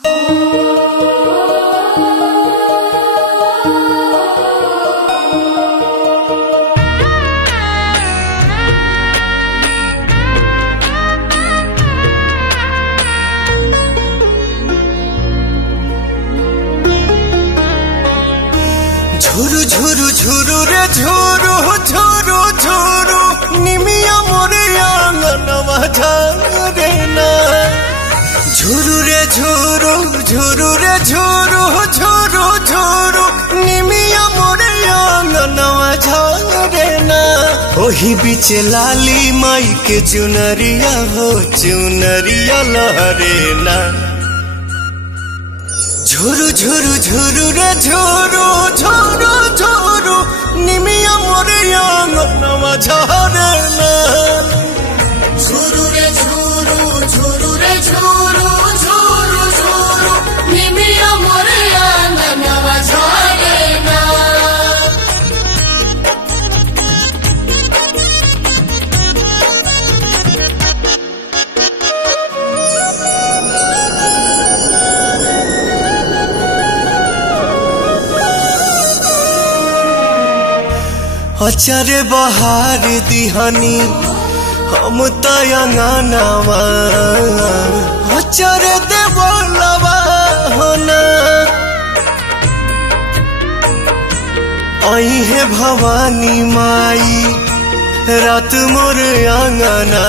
झुरु झुरु झुरु रे झुरु झुरु झुरु निमिया मोरे आंगनवा झरे ना। झुरु रे झुरु झुरु रे झुरु झुरु झुरु निमिया मोरे आंगनवा झरे ना। ओही बीच लाली माई के चुनरिया हो चुनरिया लहरे ना। झुरु झुरु झुरु रे झुरु झुरु झुरु निमिया मोरे आंगनवा झरे ना। झुरु रे झुरु झुरु रे झुरु झुरु झुरु निमिया मोरे आंगनवा झरे ना। अचारे बहार दिहानी हम तयंगनवा अचारे देवलवा होना। आई है भवानी माई रात मोर आंगना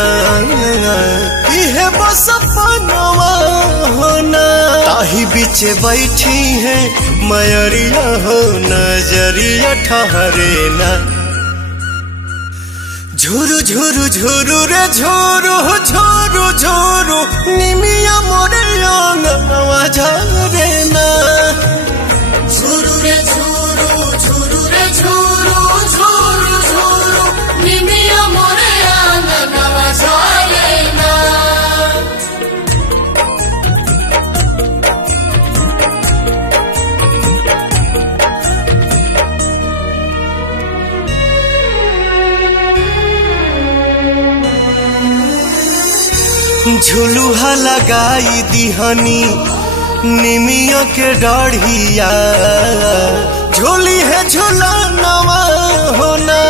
इहे बस पनवा होना। ताही बीच बैठी है मयरिया हो नजरिया ठहरे ना। झुरु झुरु झुरु रे झुरु झुरु झुरु निमिया मोरे आंगनवा झरे ना। झुरु रे झुरु झुरु रे झुरु झुरु झुरु निमिया मोरे आंगनवा झरे ना। झुलुहा लगाई दिहनी निमिया के डाढ़िया झोली है झुलनवा होना।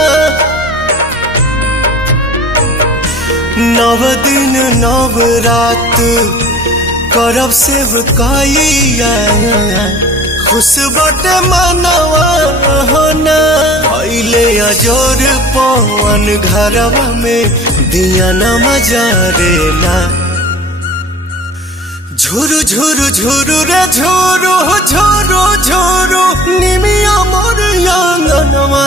नव दिन नव रात करब सेवकाइया खुश बटे मनवा होना। अइले अजोर पवन घरवा में दिया न मजारे ना। झुरु झुरु झुरु रे झुरु झुरु झुरु निमिया मोर आंगनवा